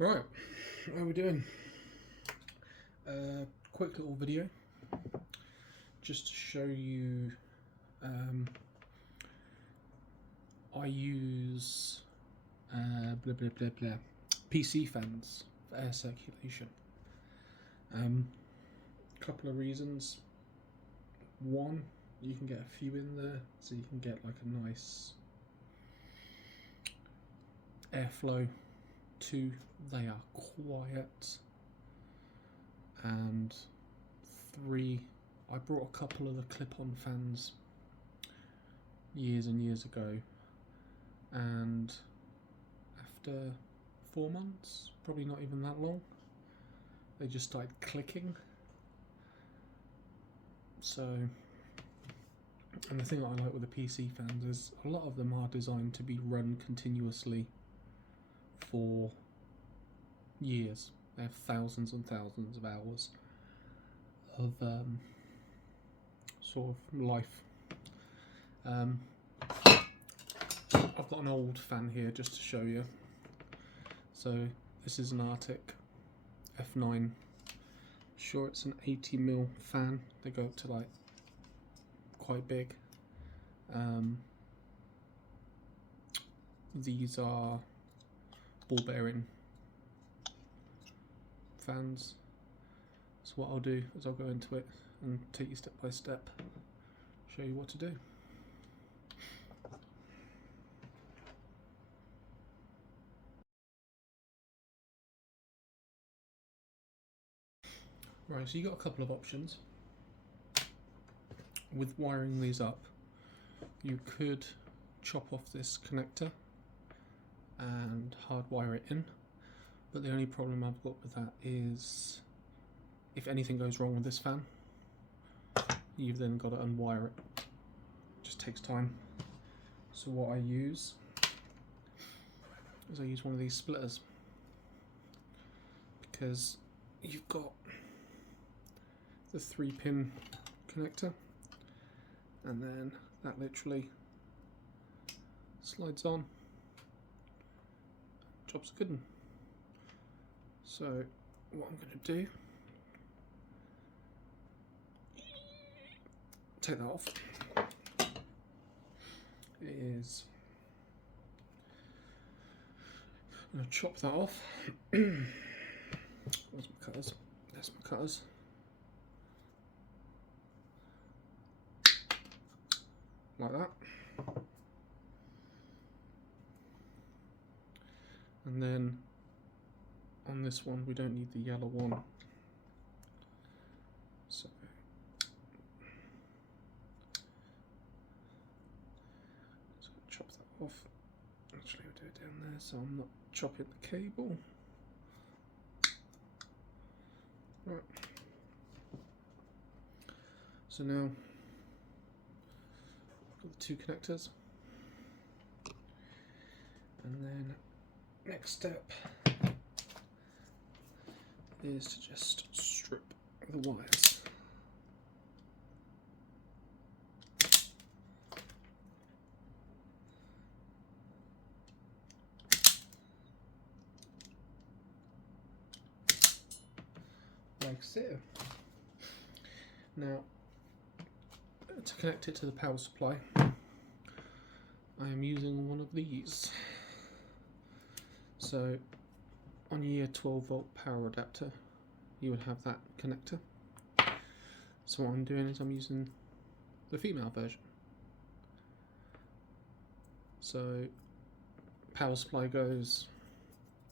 Right, how are we doing? Quick little video just to show you. I use blah blah blah blah PC fans for air circulation. Couple of reasons. One, you can get a few in there, so you can get like a nice airflow. Two, they are quiet. And three, I brought a couple of the clip-on fans years and years ago, and after 4 months, probably not even that long, they just started clicking. So, and the thing that I like with the PC fans is a lot of them are designed to be run continuously for years. They have thousands and thousands of hours of sort of life. I've got an old fan here just to show you. So this is an Arctic F9. Sure, it's an 80mm fan. They go up to like quite big. These are ball bearing fans. So what I'll do is I'll go into it and take you step by step, show you what to do. Right, so you got a couple of options. With wiring these up, you could chop off this connector and hardwire it in, but the only problem I've got with that is if anything goes wrong with this fan, you've then got to unwire it. It just takes time. So what I use is I use one of these splitters, because you've got the 3-pin connector, and then that literally slides on. Job's a good one. So what I'm going to do, take that off, is I'm going to chop that off. Where's my cutters? There's my cutters. Like that. And then on this one we don't need the yellow one, so chop that off. Actually I'll do it down there so I'm not chopping the cable. Right, so now I've got the two connectors, and then next step is to just strip the wires. Like so. Now, to connect it to the power supply, I am using one of these. So on your 12-volt power adapter, you would have that connector. So what I'm doing is I'm using the female version. So power supply goes,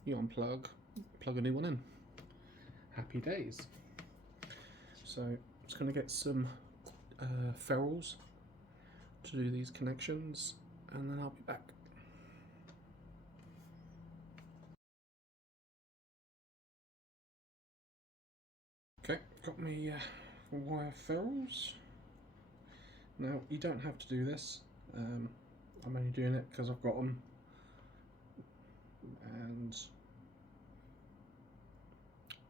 you unplug, plug a new one in. Happy days. So I'm just going to get some ferrules to do these connections, and then I'll be back. Okay, got my wire ferrules. Now you don't have to do this. I'm only doing it because I've got them, and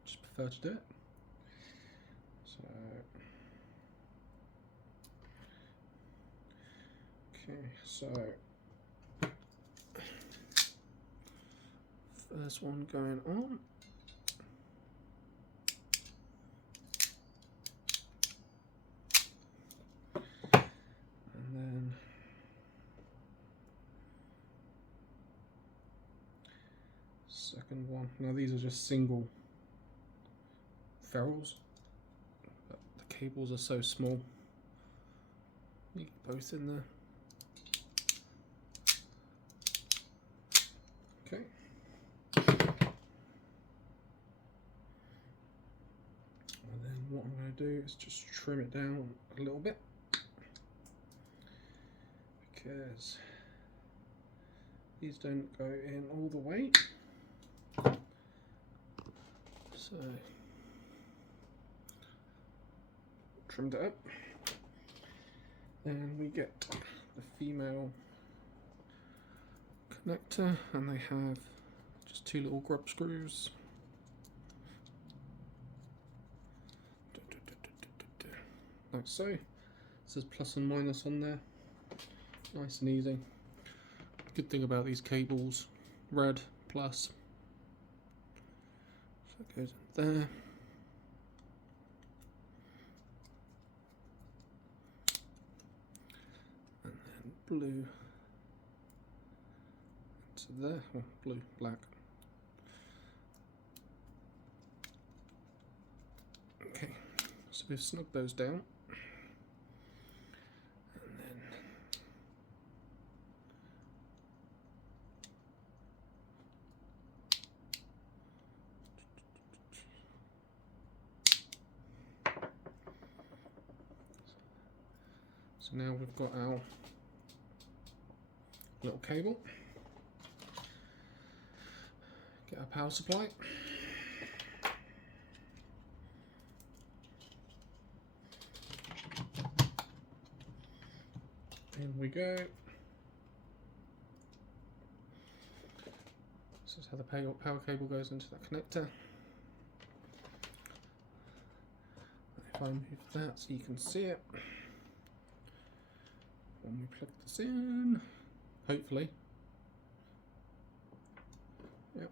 just prefer to do it. So okay, so first one going on. And then second one. Now these are just single ferrules, but the cables are so small. You get both in there. Okay. And then what I'm going to do is just trim it down a little bit, because these don't go in all the way. So trimmed it up. Then we get the female connector, and they have just two little grub screws. Like so. It says plus and minus on there. Nice and easy. Good thing about these cables, red plus. So it goes in there. And then blue into there. Oh, blue, black. Okay, so we've snugged those down. So now we've got our little cable. Get our power supply. In we go. This is how the power cable goes into that connector. If I move that so you can see it. When we plug this in, hopefully. Yep.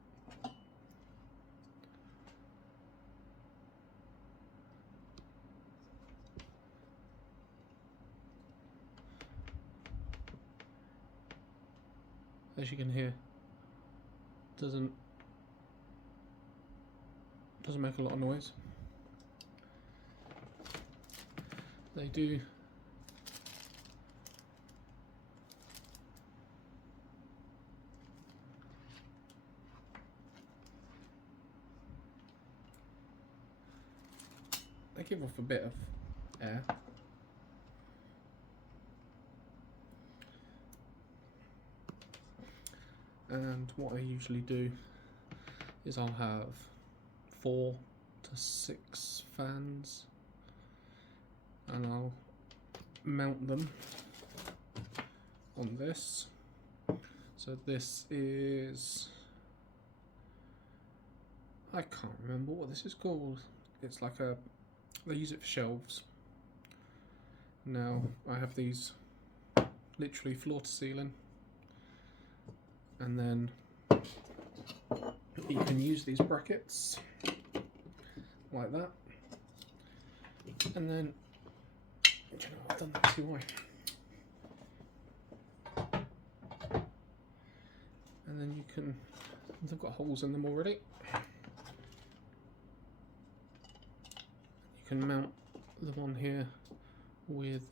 As you can hear, doesn't make a lot of noise. They do give off a bit of air. And what I usually do is I'll have 4 to 6 fans, and I'll mount them on this. So this is, I can't remember what this is called. It's like a, they use it for shelves. Now I have these literally floor to ceiling, and then you can use these brackets like that, and then, do you know what, I've done that too high. And then you can, they've got holes in them already. You can mount the one here with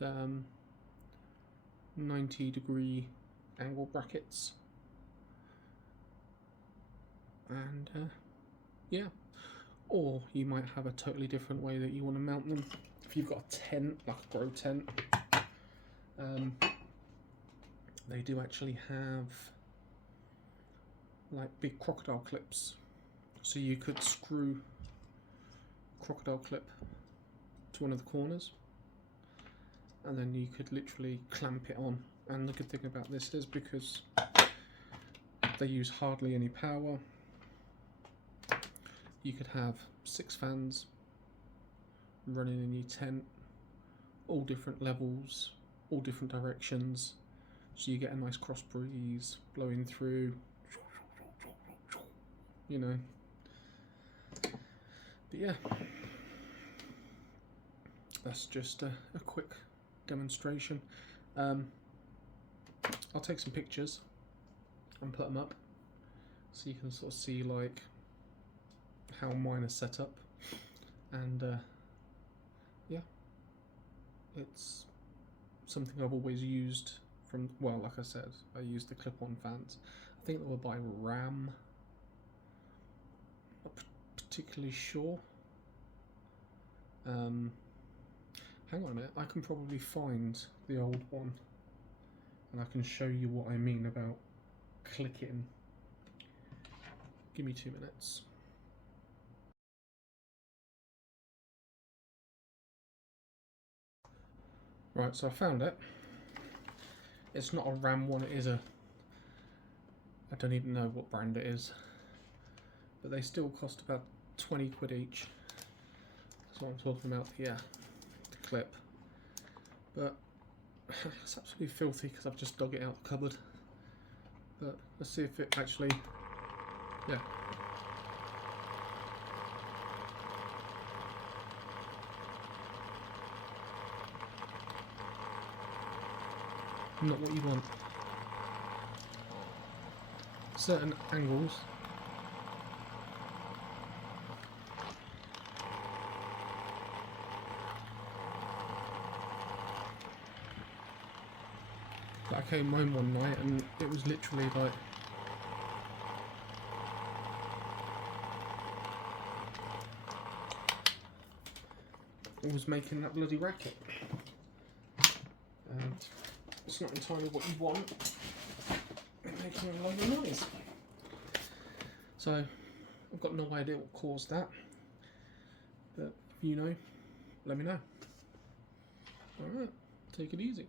90-degree angle brackets, and yeah, or you might have a totally different way that you want to mount them. If you've got a tent, like a grow tent, they do actually have like big crocodile clips, so you could screw a crocodile clip to one of the corners, and then you could literally clamp it on. And the good thing about this is, because they use hardly any power, you could have 6 fans running in your tent, all different levels, all different directions, so you get a nice cross breeze blowing through. you know. But yeah, that's just a quick demonstration. I'll take some pictures and put them up so you can sort of see like how mine is set up, and yeah, it's something I've always used from, well, like I said, I used the clip-on fans. I think they were by Ram, not particularly sure. Hang on a minute, I can probably find the old one and I can show you what I mean about clicking. Give me 2 minutes. Right, so I found it. It's not a Ram one, it is a, I don't even know what brand it is, but they still cost about 20 quid each. That's what I'm talking about, yeah, the clip. But it's absolutely filthy because I've just dug it out the cupboard. But let's see if it actually, yeah. Not what you want. Certain angles. Like I came home one night and it was literally like, it was making that bloody racket. And it's not entirely what you want. It's making a lot of noise. So I've got no idea what caused that. But if you know, let me know. Alright, take it easy.